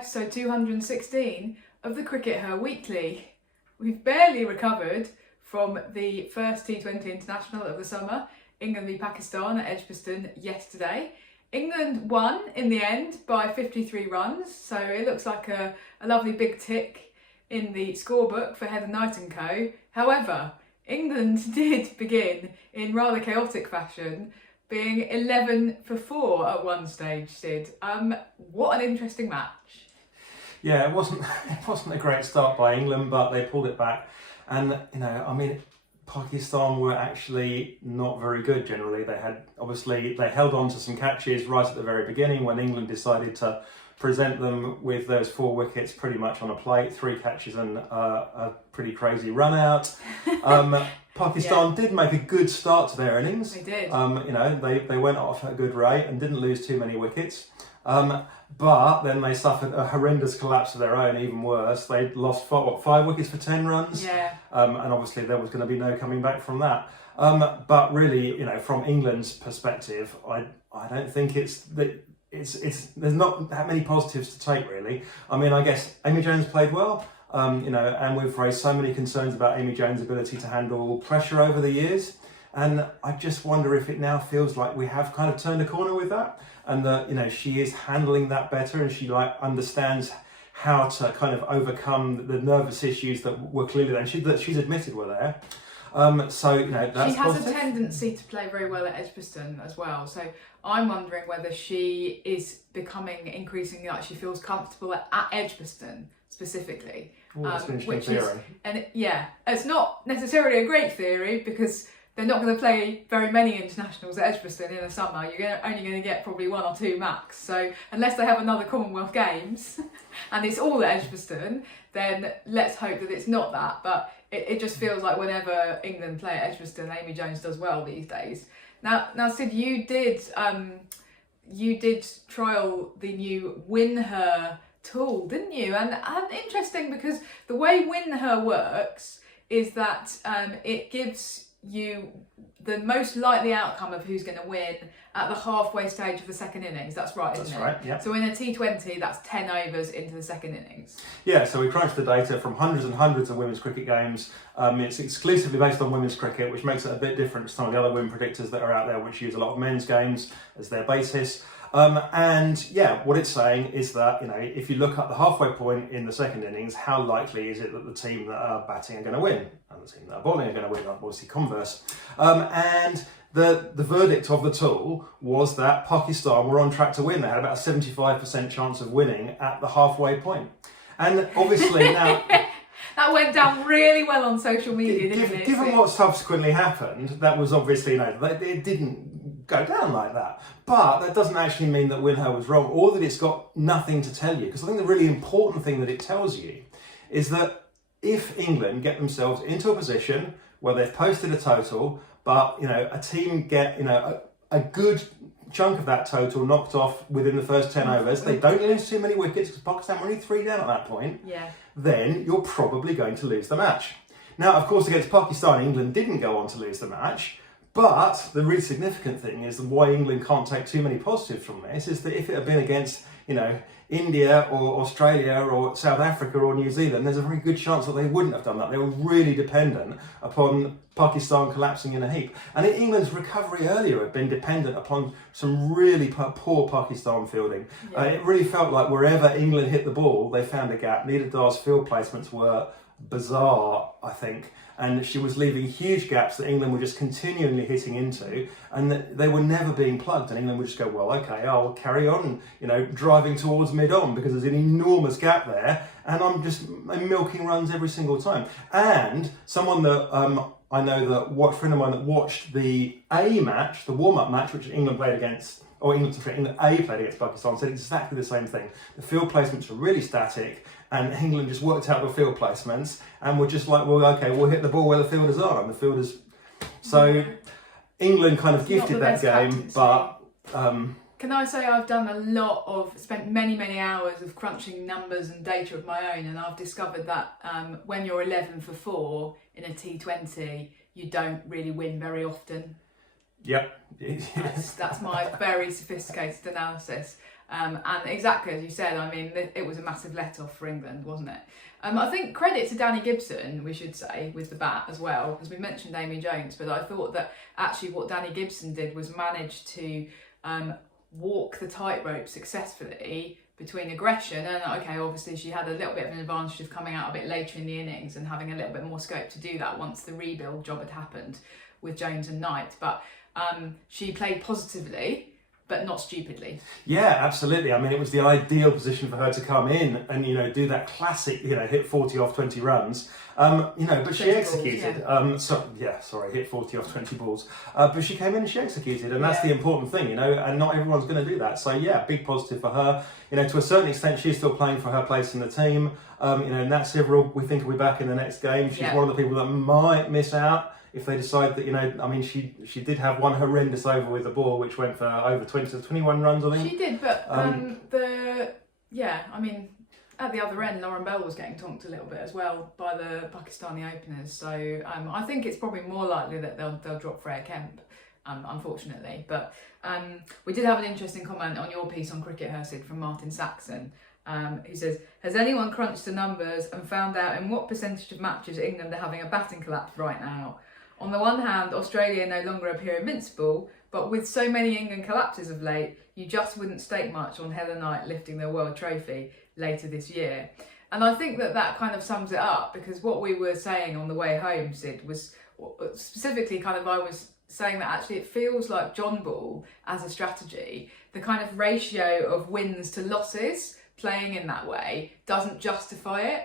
episode 216 of the CRICKETher Weekly. We've barely recovered from the first T20 international of the summer, England v Pakistan at Edgbaston yesterday. England won in the end by 53 runs, so it looks like a lovely big tick in the scorebook for Heather Knight & Co. However, England did begin in rather chaotic fashion, being 11 for 4 at one stage, Sid. What an interesting match. Yeah, it wasn't a great start by England, but they pulled it back. And, Pakistan were actually not very good generally. They held on to some catches right at the very beginning when England decided to present them with those 4 wickets pretty much on a plate, 3 catches and a pretty crazy run out. Pakistan did make a good start to their innings. They did. They went off at a good rate and didn't lose too many wickets. But then they suffered a horrendous collapse of their own, even worse. They lost 5 wickets for 10 runs. Yeah. And obviously there was going to be no coming back from that. But really, from England's perspective, I don't think there's not that many positives to take, really. I guess Amy Jones played well. And we've raised so many concerns about Amy Jones' ability to handle pressure over the years. And I just wonder if it now feels like we have kind of turned a corner with that, and that, she is handling that better, and she understands how to kind of overcome the nervous issues that were clearly there, and that she's admitted were there. That's she has positive. a tendency to play very well at Edgbaston as well. So I'm wondering whether she is becoming increasingly like she feels comfortable at Edgbaston specifically. That's an interesting theory. It's not necessarily a great theory because they're not going to play very many internationals at Edgbaston in the summer. You're only going to get probably 1 or 2 max. So unless they have another Commonwealth Games and it's all at Edgbaston, then let's hope that it's not that. But it just feels like whenever England play at Edgbaston, Amy Jones does well these days. Now, Sid, you did trial the new Win Her tool, didn't you? And interesting because the way Win Her works is that it gives you the most likely outcome of who's going to win at the halfway stage of the second innings. That's right, isn't it? That's right, yeah. So in a T20, that's 10 overs into the second innings. Yeah, so we crunched the data from hundreds and hundreds of women's cricket games. It's exclusively based on women's cricket, which makes it a bit different to some of the other women predictors that are out there, which use a lot of men's games as their basis. What it's saying is that, if you look at the halfway point in the second innings, how likely is it that the team that are batting are going to win and the team that are bowling are going to win, obviously converse. And the verdict of the tool was that Pakistan were on track to win. They had about a 75% chance of winning at the halfway point. And obviously now... That went down really well on social media, didn't it? Given what subsequently happened, that was obviously, it didn't go down like that. But that doesn't actually mean that Win Her was wrong, or that it's got nothing to tell you. Because I think the really important thing that it tells you is that if England get themselves into a position where they've posted a total, but, a team get, a good chunk of that total knocked off within the first 10 overs, they don't lose too many wickets because Pakistan were only 3 down at that point, then you're probably going to lose the match. Now, of course, against Pakistan, England didn't go on to lose the match, but the really significant thing is that why England can't take too many positives from this is that if it had been against, India or Australia or South Africa or New Zealand, there's a very good chance that they wouldn't have done that. They were really dependent upon Pakistan collapsing in a heap. And England's recovery earlier had been dependent upon some really poor Pakistan fielding. Yeah. It really felt like wherever England hit the ball, they found a gap. Neither Dar's field placements were bizarre, I think. And she was leaving huge gaps that England were just continually hitting into, and that they were never being plugged. And England would just go, well, okay, I'll carry on, driving towards mid-on because there's an enormous gap there, and I'm milking runs every single time. And someone that I know that friend of mine that watched the A match, the warm-up match, which England played against, or England A played against Pakistan, said exactly the same thing. The field placements were really static, and England just worked out the field placements and were just like, well, okay, we'll hit the ball where the fielders are, and the fielders. So England kind of gifted that game, but. Can I say I've spent many hours of crunching numbers and data of my own, and I've discovered that when you're 11 for 4 in a T20, you don't really win very often. Yep. That's my very sophisticated analysis. And exactly as you said, I mean, it was a massive let-off for England, wasn't it? I think credit to Danny Gibson, we should say, with the bat as well, because we mentioned Amy Jones, but I thought that actually what Danny Gibson did was manage to walk the tightrope successfully between aggression and, okay, obviously she had a little bit of an advantage of coming out a bit later in the innings and having a little bit more scope to do that once the rebuild job had happened with Jones and Knight, but she played positively but not stupidly. Yeah, absolutely. I mean, it was the ideal position for her to come in and, you know, do that classic, you know, hit 40 off 20 runs. You know, but she executed. Balls, hit 40 off 20 balls. But she came in and she executed, and that's the important thing, you know, and not everyone's going to do that. So, yeah, big positive for her. You know, to a certain extent, she's still playing for her place in the team. You know, Nat Siveril, we think will be back in the next game. She's one of the people that might miss out if they decide that, you know, I mean, she did have one horrendous over with the ball, which went for over 20 to 21 runs, I think. She did, but I mean, at the other end, Lauren Bell was getting tonked a little bit as well by the Pakistani openers. So I think it's probably more likely that they'll drop Freya Kemp, unfortunately. But we did have an interesting comment on your piece on CRICKETher, Sid, from Martin Saxon. Who says, has anyone crunched the numbers and found out in what percentage of matches England are having a batting collapse right now? On the one hand, Australia no longer appear invincible, but with so many England collapses of late, you just wouldn't stake much on Helen Knight lifting the World Trophy later this year. And I think that kind of sums it up, because what we were saying on the way home, Sid, was specifically kind of, I was saying that actually it feels like JonBall as a strategy, the kind of ratio of wins to losses playing in that way doesn't justify it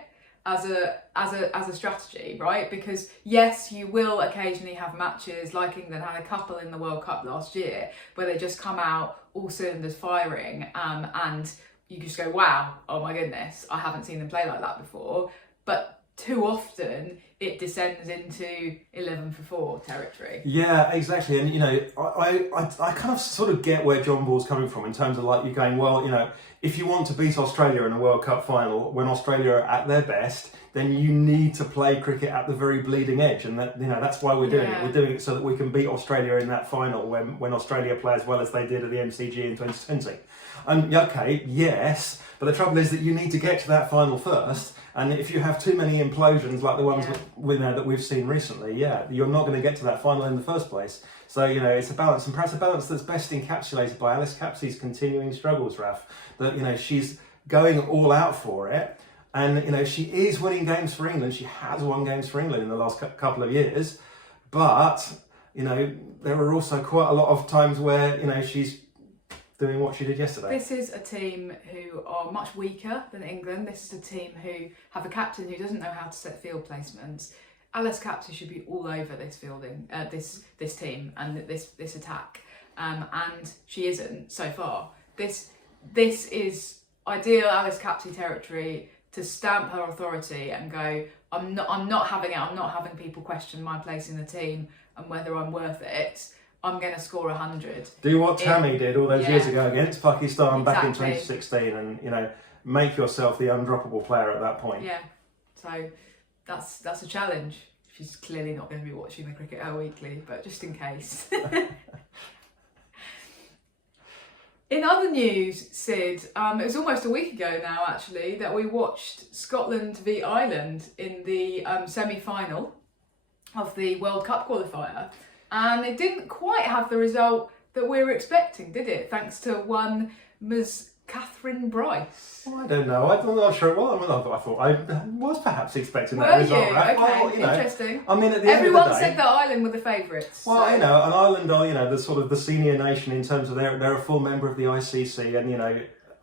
as a strategy, right? Because yes, you will occasionally have matches like England had a couple in the World Cup last year where they just come out all cylinders firing, and you just go, wow, oh my goodness, I haven't seen them play like that before. But too often it descends into 11 for 4 territory. Yeah, exactly. And, you know, I kind of sort of get where JonBall's coming from in terms of, like, you're going, well, you know, if you want to beat Australia in a World Cup final, when Australia are at their best, then you need to play cricket at the very bleeding edge. And that, you know, that's why we're doing it. We're doing it so that we can beat Australia in that final when Australia play as well as they did at the MCG in 2020. And okay, yes, but the trouble is that you need to get to that final first. And if you have too many implosions like the ones that we've seen recently, you're not going to get to that final in the first place. So, you know, it's a balance, and perhaps a balance that's best encapsulated by Alice Capsey's continuing struggles, Raf. That, you know, she's going all out for it, and, you know, she is winning games for England. She has won games for England in the last couple of years, but, you know, there are also quite a lot of times where, you know, she's doing what she did yesterday. This is a team who are much weaker than England. This is a team who have a captain who doesn't know how to set field placements. Alice Capsey should be all over this fielding, this team and this attack, and she isn't so far. This is ideal Alice Capsey territory to stamp her authority and go, I'm not having it. I'm not having people question my place in the team and whether I'm worth it. I'm going to score 100. Do what Tammy did all those years ago against Pakistan back in 2016, and, you know, make yourself the undroppable player at that point. Yeah, so that's a challenge. She's clearly not going to be watching the CRICKETher Weekly, but just in case. In other news, Sid, it was almost a week ago now, actually, that we watched Scotland v Ireland in the semi-final of the World Cup qualifier. And it didn't quite have the result that we were expecting, did it? Thanks to one Ms. Catherine Bryce. Well, I don't know. I'm not sure. Well, I thought I was perhaps expecting that result. Right? Okay, well, you know, interesting. I mean, at the everyone end of the day, said that Ireland were the favourites. Well, you know, and Ireland are, you know, the sort of the senior nation in terms of they're a full member of the ICC, and, you know,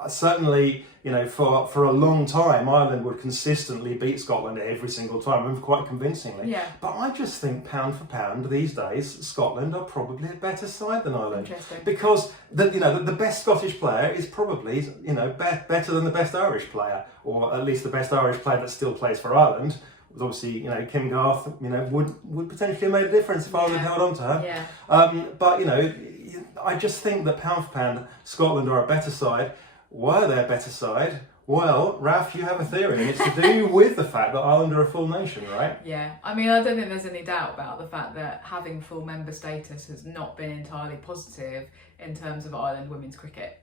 certainly, you know, for a long time, Ireland would consistently beat Scotland every single time, and quite convincingly. Yeah. But I just think, pound for pound, these days, Scotland are probably a better side than Ireland. Interesting. Because the best Scottish player is probably, you know, better than the best Irish player, or at least the best Irish player that still plays for Ireland. Obviously, you know, Kim Garth, you know, would potentially have made a difference if Ireland held on to her. Yeah. But, you know, I just think that pound for pound, Scotland are a better side. Why are they a better side? Well, Raf, you have a theory, and it's to do with the fact that Ireland are a full nation, right? Yeah, I mean, I don't think there's any doubt about the fact that having full member status has not been entirely positive in terms of Ireland women's cricket.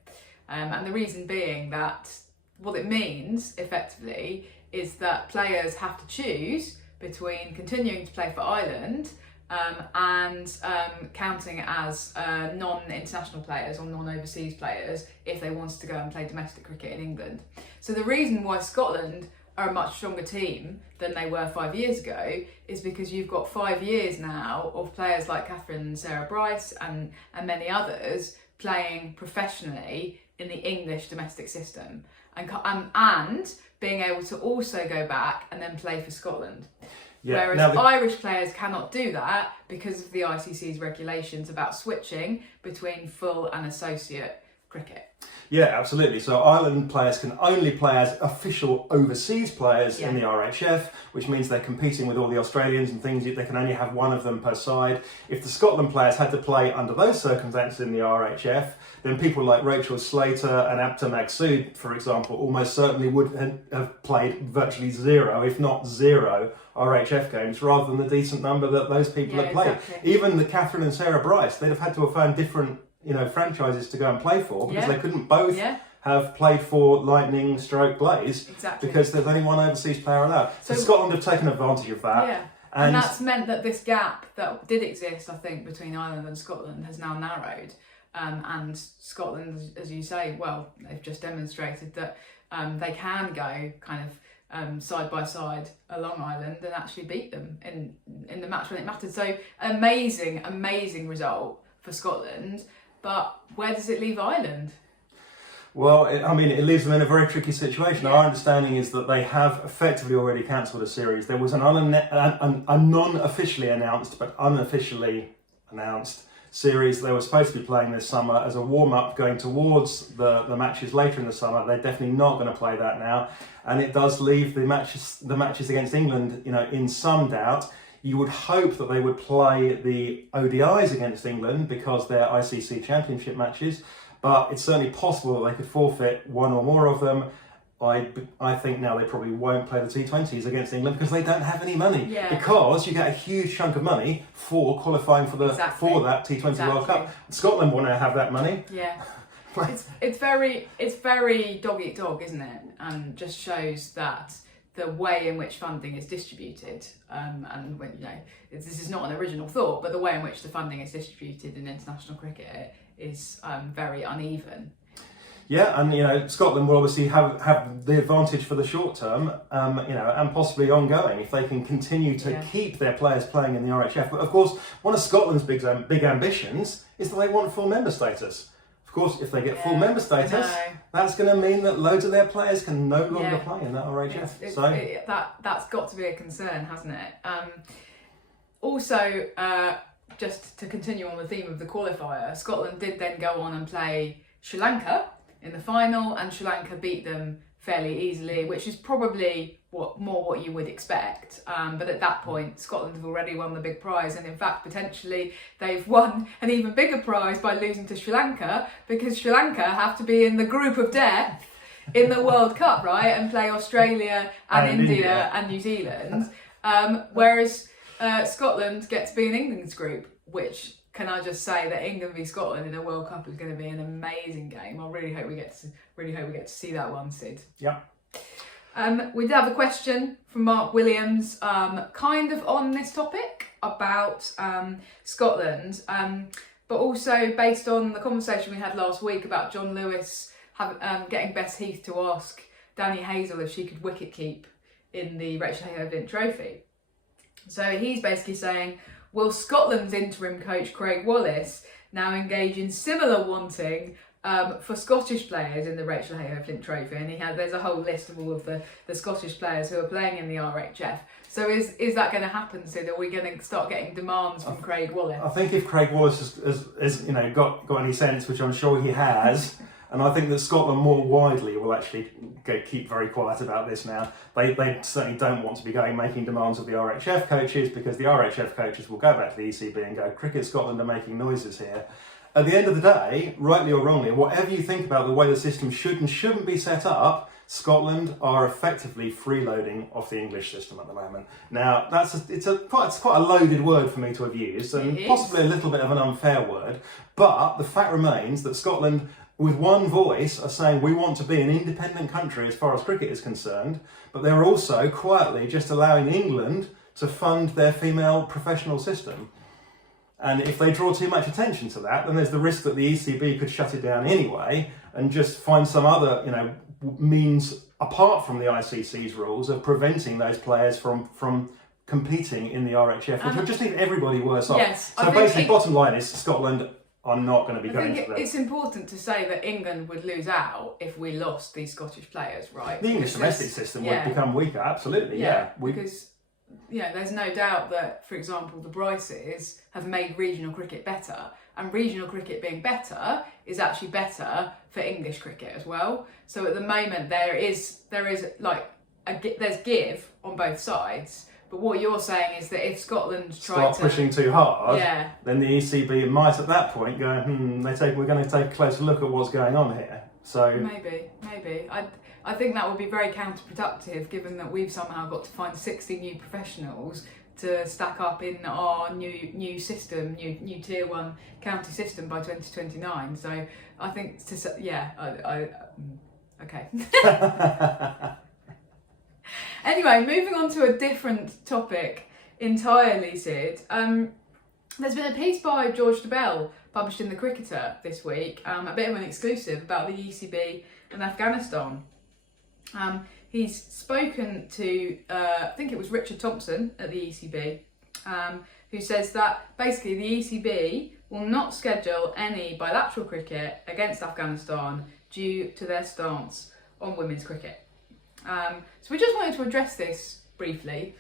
And the reason being that what it means effectively is that players have to choose between continuing to play for Ireland and counting as non-international players or non-overseas players if they wanted to go and play domestic cricket in England. So the reason why Scotland are a much stronger team than they were 5 years ago is because you've got 5 years now of players like Catherine and Sarah Bryce and many others playing professionally in the English domestic system and being able to also go back and then play for Scotland. Yeah. Whereas Irish players cannot do that because of the ICC's regulations about switching between full and associate cricket. Yeah, absolutely. So Ireland players can only play as official overseas players in the RHF, which means they're competing with all the Australians and things. They can only have one of them per side. If the Scotland players had to play under those circumstances in the RHF, then people like Rachel Slater and Abta Maksud, for example, almost certainly would have played virtually zero, if not zero, RHF games, rather than the decent number that those people have played. Exactly. Even the Catherine and Sarah Bryce, they'd have had to have found different franchises to go and play for because they couldn't both have played for Lightning / Blaze because there's only one overseas player allowed. So Scotland have taken advantage of that. Yeah. And that's meant that this gap that did exist, I think, between Ireland and Scotland has now narrowed. And Scotland, as you say, well, they've just demonstrated that they can go kind of side by side along Ireland and actually beat them in the match when it mattered. So amazing result for Scotland. But where does it leave Ireland? Well, it leaves them in a very tricky situation. Our understanding is that they have effectively already cancelled a series. There was a non-officially announced but unofficially announced series they were supposed to be playing this summer as a warm-up going towards the matches later in the summer. They're definitely not going to play that now, and it does leave the matches against England, in some doubt. You would hope that they would play the ODIs against England because they're ICC Championship matches, but it's certainly possible that they could forfeit one or more of them. I think now they probably won't play the T20s against England because they don't have any money. Yeah. Because you get a huge chunk of money for qualifying for that T20 World Cup. Scotland want to have that money. Yeah. it's very dog eat dog, isn't it? And just shows that the way in which funding is distributed, and when this is not an original thought, but the way in which the funding is distributed in international cricket is very uneven. Yeah, and Scotland will obviously have the advantage for the short term, and possibly ongoing if they can continue to keep their players playing in the RHF. But of course, one of Scotland's big ambitions is that they want full member status. Of course, if they get full member status, that's going to mean that loads of their players can no longer play in that RHF. That's got to be a concern, hasn't it? Also, just to continue on the theme of the qualifier, Scotland did then go on and play Sri Lanka in the final, and Sri Lanka beat them fairly easily, which is probably what you would expect. But at that point, Scotland have already won the big prize, and in fact, potentially they've won an even bigger prize by losing to Sri Lanka, because Sri Lanka have to be in the group of death in the World Cup, right, and play Australia and India and New Zealand, whereas Scotland get to be in England's group, which, can I just say that England v Scotland in a World Cup is going to be an amazing game. I really hope we get to see that one, Sid. Yeah. We did have a question from Mark Williams, kind of on this topic about Scotland, but also based on the conversation we had last week about John Lewis getting Bess Heath to ask Danny Hazel if she could wicket keep in the Rachel Heyhoe-Flint Trophy. So he's basically saying, will Scotland's interim coach Craig Wallace now engage in similar wanting for Scottish players in the Rachel Heyhoe-Flint Trophy? And there's a whole list of all of the Scottish players who are playing in the RHF. So is that going to happen, Sid? Are we going to start getting demands from Craig Wallace? I think if Craig Wallace has got any sense, which I'm sure he has, and I think that Scotland more widely will actually keep very quiet about this now. They certainly don't want to be making demands of the RHF coaches, because the RHF coaches will go back to the ECB and go, Cricket Scotland are making noises here. At the end of the day, rightly or wrongly, whatever you think about the way the system should and shouldn't be set up, Scotland are effectively freeloading off the English system at the moment. Now, it's quite a loaded word for me to have used, and possibly a little bit of an unfair word, but the fact remains that Scotland with one voice are saying we want to be an independent country as far as cricket is concerned, but they're also quietly just allowing England to fund their female professional system. And if they draw too much attention to that, then there's the risk that the ECB could shut it down anyway and just find some other, means apart from the ICC's rules of preventing those players from competing in the RHF, which would just leave everybody worse off. Yes, so basically, bottom line is Scotland are not going to be going to them. It's important to say that England would lose out if we lost these Scottish players, right? The English domestic system would become weaker, absolutely, yeah. Because there's no doubt that, for example, the Bryces have made regional cricket better, and regional cricket being better is actually better for English cricket as well. So at the moment there's give on both sides. But what you're saying is that if Scotland start pushing too hard, then the ECB might at that point go, we're going to take a closer look at what's going on here. So maybe. I think that would be very counterproductive, given that we've somehow got to find 60 new professionals to stack up in our new system, new tier 1 county system by 2029. So I think okay. Anyway, moving on to a different topic entirely, Sid. There's been a piece by George JonBall published in the CRICKETher this week, a bit of an exclusive about the ECB and Afghanistan. He's spoken to, I think it was Richard Thompson at the ECB, who says that basically the ECB will not schedule any bilateral cricket against Afghanistan due to their stance on women's cricket. So we just wanted to address this briefly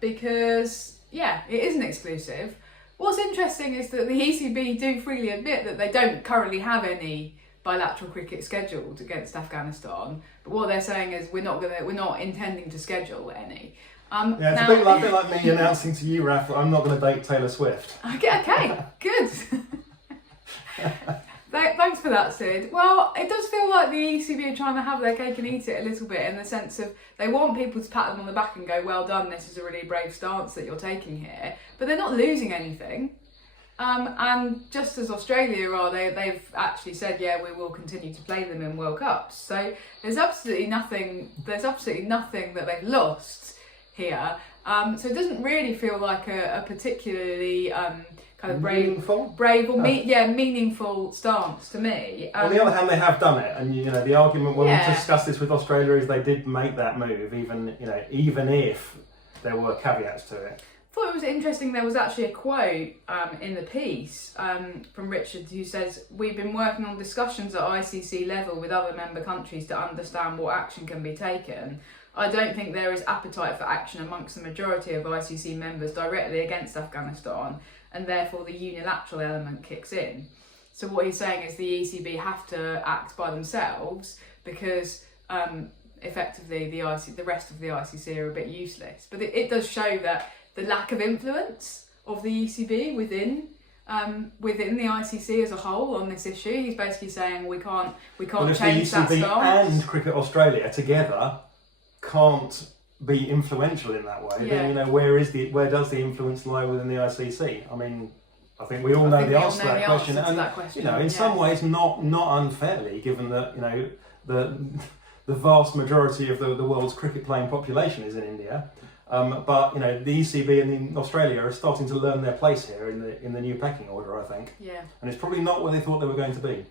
because, it is an exclusive. What's interesting is that the ECB do freely admit that they don't currently have any bilateral cricket scheduled against Afghanistan, but what they're saying is we're not intending to schedule any. It's a bit like me announcing to you, Raf, that I'm not going to date Taylor Swift. Okay, good. Thanks for that, Sid. Well, it does feel like the ECB are trying to have their cake and eat it a little bit, in the sense of they want people to pat them on the back and go, well done, this is a really brave stance that you're taking here, but they're not losing anything. And just as Australia are, they've actually said, we will continue to play them in World Cups. So there's absolutely nothing that they've lost here. So it doesn't really feel like a particularly kind of brave or meaningful stance to me. On the other hand, they have done it, and the argument when we discussed this with Australia is they did make that move, even if there were caveats to it. I thought it was interesting. There was actually a quote in the piece from Richard, who says, "We've been working on discussions at ICC level with other member countries to understand what action can be taken. I don't think there is appetite for action amongst the majority of ICC members directly against Afghanistan, and therefore the unilateral element kicks in." So what he's saying is the ECB have to act by themselves because effectively the rest of the ICC are a bit useless. But it does show that the lack of influence of the ECB within the ICC as a whole on this issue. He's basically saying we can't change that stance. The ECB and Cricket Australia together can't be influential in that way, then where does the influence lie within the ICC? I mean, I think we all know the answer to that question, and in some ways not unfairly, given that the vast majority of the world's cricket playing population is in India. But the ECB and Australia are starting to learn their place here in the new pecking order, I think. Yeah. And it's probably not where they thought they were going to be.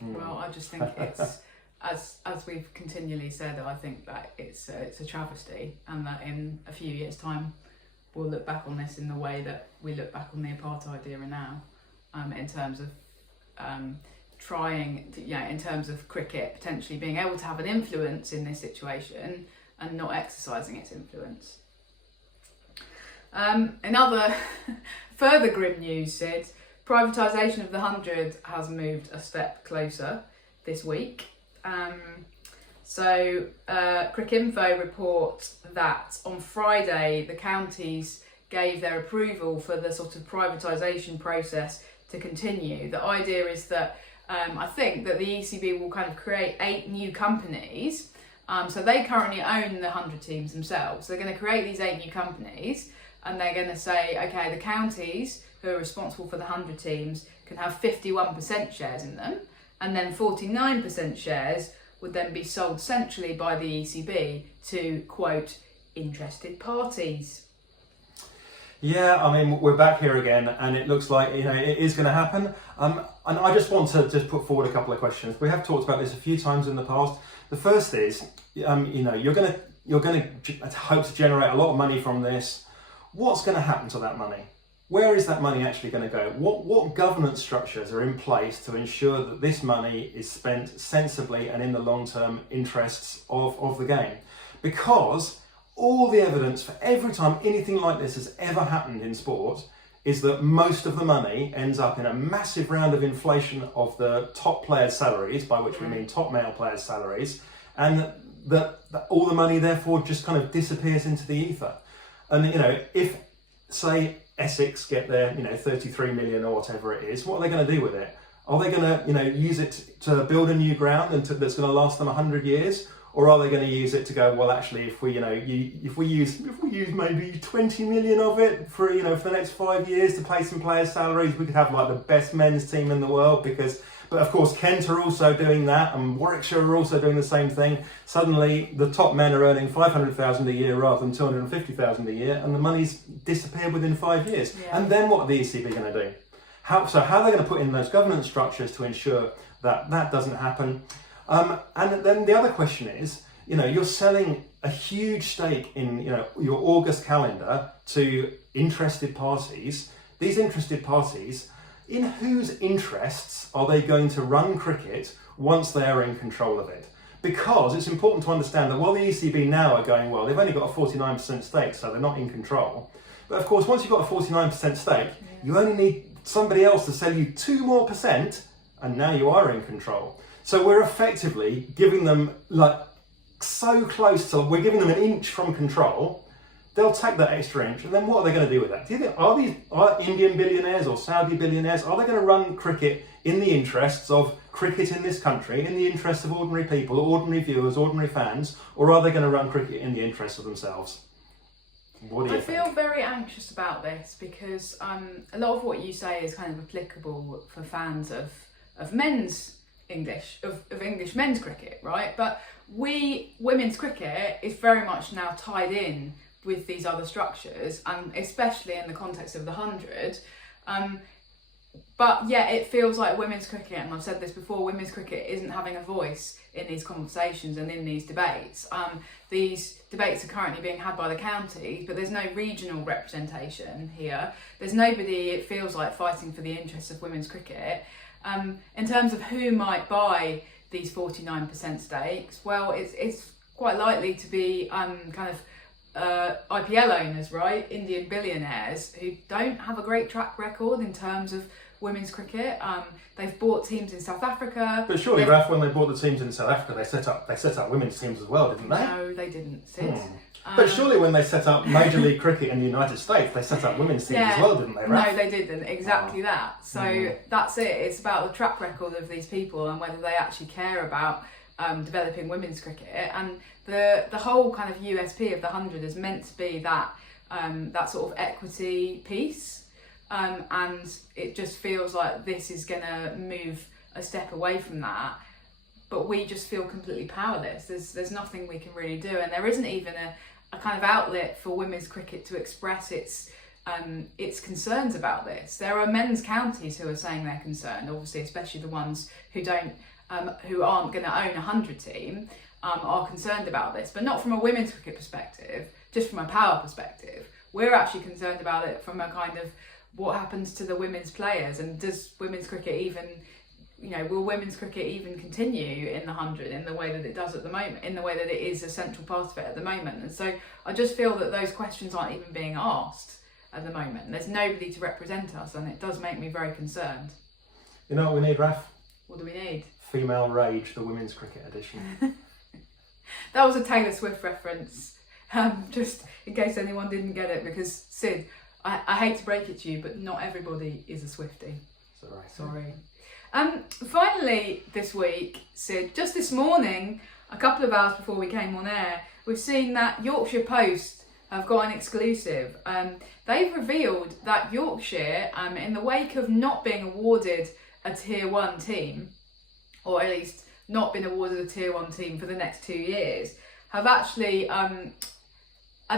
Well, I just think it's as we've continually said, I think that it's a travesty, and that in a few years' time we'll look back on this in the way that we look back on the apartheid era now, in terms of in terms of cricket potentially being able to have an influence in this situation and not exercising its influence. In other further grim news, Sid, Privatization of The Hundred has moved a step closer this week. CRICKETher reports that on Friday the counties gave their approval for the sort of privatisation process to continue. The idea is that I think that the ECB will kind of create 8 new companies. So they currently own the 100 teams themselves. They're going to create these 8 new companies, and they're going to say, okay, the counties who are responsible for the 100 teams can have 51% shares in them, and then 49% shares would then be sold centrally by the ECB to, quote, interested parties. Yeah, I mean, we're back here again, and it looks like, it is going to happen. And I just want to just put forward a couple of questions. We have talked about this a few times in the past. The first is, you're going to hope to generate a lot of money from this. What's going to happen to that money? Where is that money actually going to go? What governance structures are in place to ensure that this money is spent sensibly and in the long-term interests of the game? Because all the evidence for every time anything like this has ever happened in sport is that most of the money ends up in a massive round of inflation of the top players' salaries, by which we mean top male players' salaries, and that all the money therefore just kind of disappears into the ether. And if, say, Essex get their 33 million or whatever it is, what are they going to do with it? Are they going to use it to build a new ground that's going to last them 100 years? Or are they going to use it to go, well, actually, if we use maybe 20 million of it for the next 5 years to pay some players' salaries, we could have like the best men's team in the world. But of course, Kent are also doing that, and Warwickshire are also doing the same thing. Suddenly, the top men are earning 500,000 a year rather than 250,000 a year, and the money's disappeared within 5 years. Yeah. And then what are the ECB going to do? How are they going to put in those governance structures to ensure that that doesn't happen? And then the other question is, you're selling a huge stake in, your August calendar to interested parties. These interested parties, in whose interests are they going to run cricket once they are in control of it? Because it's important to understand that while the ECB now are going, well, they've only got a 49% stake, so they're not in control. But of course, once you've got a 49% stake, you only need somebody else to sell you 2% more, and now you are in control. So we're effectively giving them we're giving them an inch from control. They'll take that extra inch, and then what are they going to do with that? Do you think are Indian billionaires or Saudi billionaires, are they going to run cricket in the interests of cricket in this country, in the interests of ordinary people, ordinary viewers, ordinary fans, or are they going to run cricket in the interests of themselves? What do you think? I feel very anxious about this because a lot of what you say is kind of applicable for fans of men's English men's cricket, right? But women's cricket is very much now tied in with these other structures, and especially in the context of the 100. But yeah, it feels like women's cricket, and I've said this before, women's cricket isn't having a voice in these conversations and in these debates. These debates are currently being had by the counties, but there's no regional representation here. There's nobody, it feels like, fighting for the interests of women's cricket. In terms of who might buy these 49% stakes, well, it's quite likely to be IPL owners, right? Indian billionaires who don't have a great track record in terms of women's cricket. They've bought teams in South Africa. But surely, Raf, when they bought the teams in South Africa, they set up women's teams as well, didn't they? No, they didn't, Sid. But surely when they set up Major League Cricket in the United States, they set up women's teams as well, didn't they, Raf? No, they didn't. Exactly that. So that's it. It's about the track record of these people and whether they actually care about developing women's cricket. And the whole kind of USP of the 100 is meant to be that that sort of equity piece. And it just feels like this is going to move a step away from that. But we just feel completely powerless. There's nothing we can really do, and there isn't even a kind of outlet for women's cricket to express its concerns about this. There are men's counties who are saying they're concerned, obviously, especially the ones who aren't going to own a 100 team, are concerned about this, but not from a women's cricket perspective, just from a power perspective. We're actually concerned about it from a kind of what happens to the women's players, and does women's cricket even, will women's cricket even continue in the 100 in the way that it does at the moment, in the way that it is a central part of it at the moment? And so I just feel that those questions aren't even being asked at the moment. There's nobody to represent us, and it does make me very concerned. You know what we need, Raf? What do we need? Female Rage, the women's cricket edition. That was a Taylor Swift reference, just in case anyone didn't get it, because Sid, I hate to break it to you, but not everybody is a Swiftie. Sorry. Finally this week, Sid, just this morning, a couple of hours before we came on air, we've seen that Yorkshire Post have got an exclusive. They've revealed that Yorkshire, in the wake of not being awarded a Tier 1 team, or at least not been awarded a Tier 1 team for the next 2 years, have actually are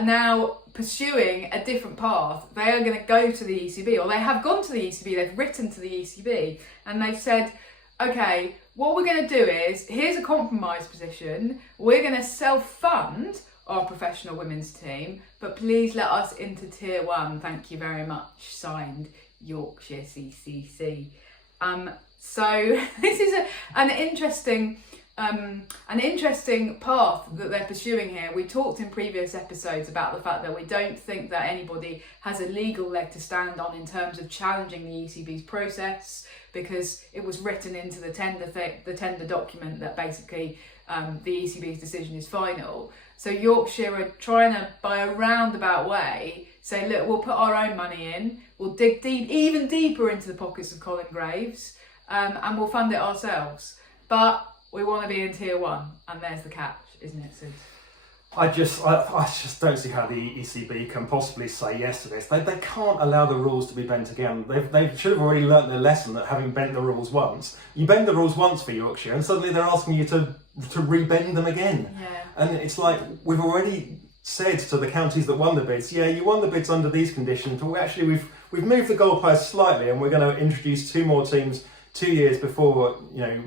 now pursuing a different path. They are going to go to the ECB, or they have gone to the ECB, they've written to the ECB, and they've said, okay, what we're going to do is, here's a compromise position, we're going to self-fund our professional women's team, but please let us into Tier 1, thank you very much, signed Yorkshire CCC. So this is an interesting path that they're pursuing here. We talked in previous episodes about the fact that we don't think that anybody has a legal leg to stand on in terms of challenging the ECB's process, because it was written into the tender document that basically the ECB's decision is final. So Yorkshire are trying to, by a roundabout way, say, look, we'll put our own money in, we'll dig deep, even deeper into the pockets of Colin Graves, and we'll fund it ourselves. But we want to be in Tier 1, and there's the catch, isn't it, Sid? I just don't see how the ECB can possibly say yes to this. They can't allow the rules to be bent again. They should have already learnt their lesson that having bent the rules once, you bend the rules once for Yorkshire, and suddenly they're asking you to rebend them again. Yeah. And it's like, we've already said to the counties that won the bids, yeah, you won the bids under these conditions, but actually we've moved the goalpost slightly, and we're going to introduce 2 more teams 2 years before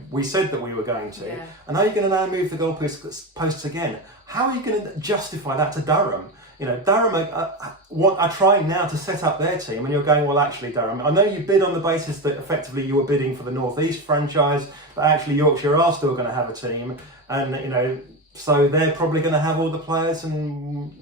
we said that we were going to. Yeah. And now you're going to now move the goalposts again. How are you going to justify that to Durham? Durham are trying now to set up their team, and you're going, well, actually, Durham, I know you bid on the basis that effectively you were bidding for the North East franchise, but actually Yorkshire are still going to have a team, and so they're probably going to have all the players, and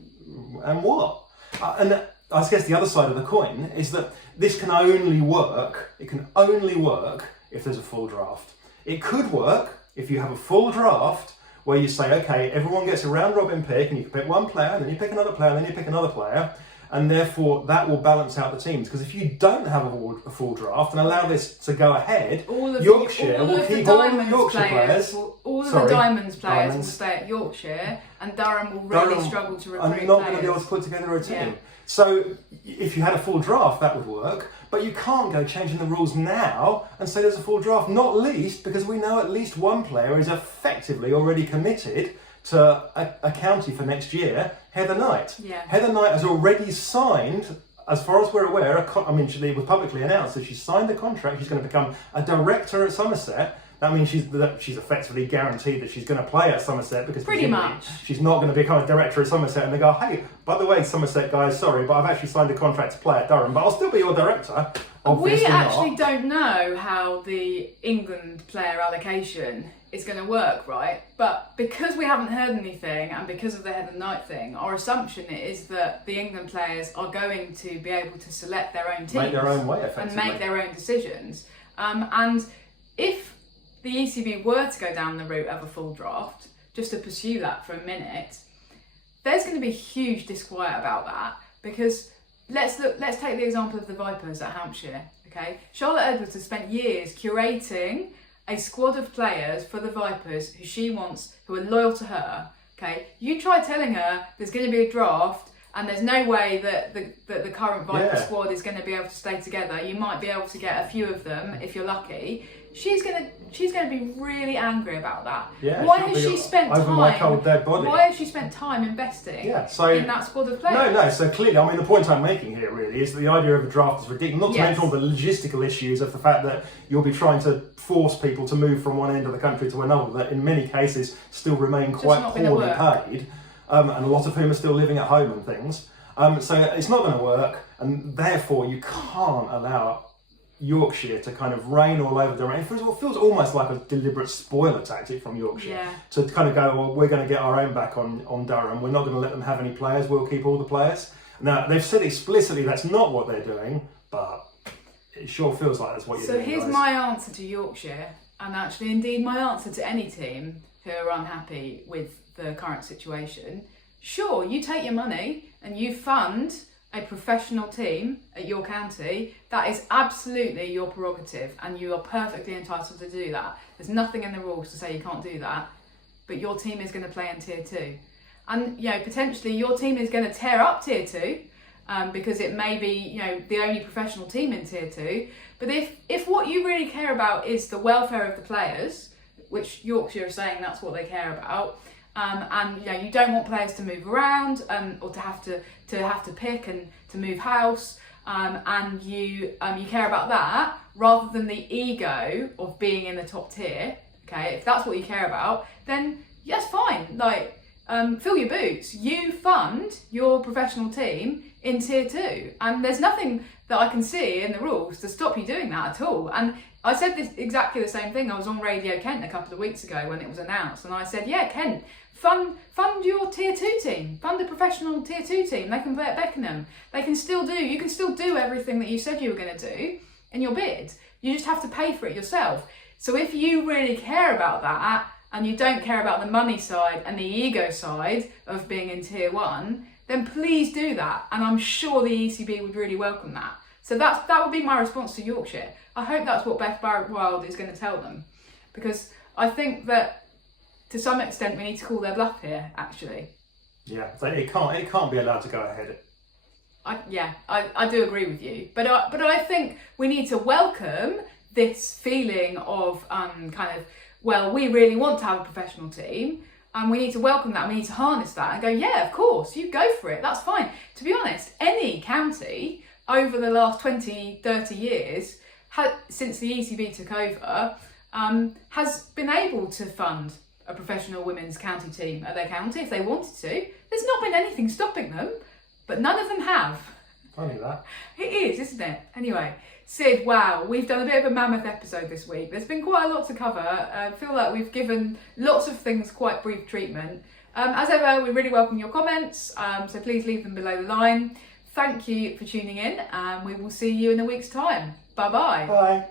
what? And I guess the other side of the coin is that this can only work. It can only work if there's a full draft. It could work if you have a full draft where you say, okay, everyone gets a round robin pick, and you can pick one player, and then you pick another player, and then you pick another player, and therefore that will balance out the teams. Because if you don't have a full draft and allow this to go ahead, Yorkshire will keep all of the Yorkshire players. All of the Diamonds players will stay at Yorkshire, and Durham will really struggle to recruit players. I'm not going to be able to put together a team. Yeah. So if you had a full draft, that would work. But you can't go changing the rules now and say there's a full draft, not least because we know at least one player is effectively already committed to a county for next year, Heather Knight. Yeah. Heather Knight has already signed, as far as we're aware, it was publicly announced that she's signed the contract. She's going to become a director at Somerset. That means she's effectively guaranteed that she's going to play at Somerset, because pretty much she's not going to become a director at Somerset and they go, hey, by the way, Somerset guys, sorry, but I've actually signed a contract to play at Durham, but I'll still be your director. We actually don't know how the England player allocation is going to work, right? But because we haven't heard anything, and because of the Heather Knight thing, our assumption is that the England players are going to be able to select their own teams, make their own way, effectively, and make their own decisions. And if the ECB were to go down the route of a full draft, just to pursue that for a minute, there's going to be huge disquiet about that, because let's take the example of the Vipers at Hampshire. Okay, Charlotte Edwards has spent years curating a squad of players for the Vipers who she wants, who are loyal to her. Okay, you try telling her there's going to be a draft and there's no way that the current Viper squad is going to be able to stay together. You might be able to get a few of them if you're lucky. She's going to be really angry about that. Yeah, why has she spent over time? My cold dead body. Why has she spent time investing in that squad of players? No. So clearly, I mean, the point I'm making here really is that the idea of a draft is ridiculous. Not to mention all the logistical issues of the fact that you'll be trying to force people to move from one end of the country to another that, in many cases, still remain quite poorly paid, and a lot of whom are still living at home and things. So it's not going to work, and therefore you can't allow Yorkshire to kind of reign all over Durham. It feels almost like a deliberate spoiler tactic from Yorkshire to kind of go, well, we're going to get our own back on Durham. We're not going to let them have any players. We'll keep all the players. Now, they've said explicitly that's not what they're doing, but it sure feels like that's what you're doing. So here's my answer to Yorkshire, and actually indeed my answer to any team who are unhappy with the current situation. Sure, you take your money and you fund a professional team at your county. That is absolutely your prerogative, and you are perfectly entitled to do that. There's nothing in the rules to say you can't do that, but your team is going to play in Tier 2. and potentially your team is going to tear up tier 2 because it may be the only professional team in tier 2. But if what you really care about is the welfare of the players, which Yorkshire is saying that's what they care about, and you don't want players to move around or to have to pick and to move house, and you care about that rather than the ego of being in the top tier. Okay, if that's what you care about, then yes, fine. Like, fill your boots. You fund your professional team in tier 2, and there's nothing that I can see in the rules to stop you doing that at all. And I said this exactly the same thing. I was on Radio Kent a couple of weeks ago when it was announced, and I said, yeah, Kent, fund your tier 2 team, fund a professional tier 2 team. They can play at Beckenham. You can still do everything that you said you were going to do in your bid. You just have to pay for it yourself. So if you really care about that, and you don't care about the money side and the ego side of being in tier 1, then please do that. And I'm sure the ECB would really welcome that. So that would be my response to Yorkshire. I hope that's what Beth Barrett-Wild is going to tell them, because I think that to some extent we need to call their bluff here, actually. Yeah, it can't be allowed to go ahead. I do agree with you, but I think we need to welcome this feeling of we really want to have a professional team, and we need to welcome that. We need to harness that and go, yeah, of course, you go for it. That's fine. To be honest, any county over the last 20, 30 years, since the ECB took over, has been able to fund a professional women's county team at their county if they wanted to. There's not been anything stopping them, but none of them have. Funny that. It is, isn't it? Anyway, Sid, wow, we've done a bit of a mammoth episode this week. There's been quite a lot to cover. I feel like we've given lots of things quite brief treatment. As ever, we really welcome your comments, so please leave them below the line. Thank you for tuning in, and we will see you in a week's time. Bye-bye. Bye.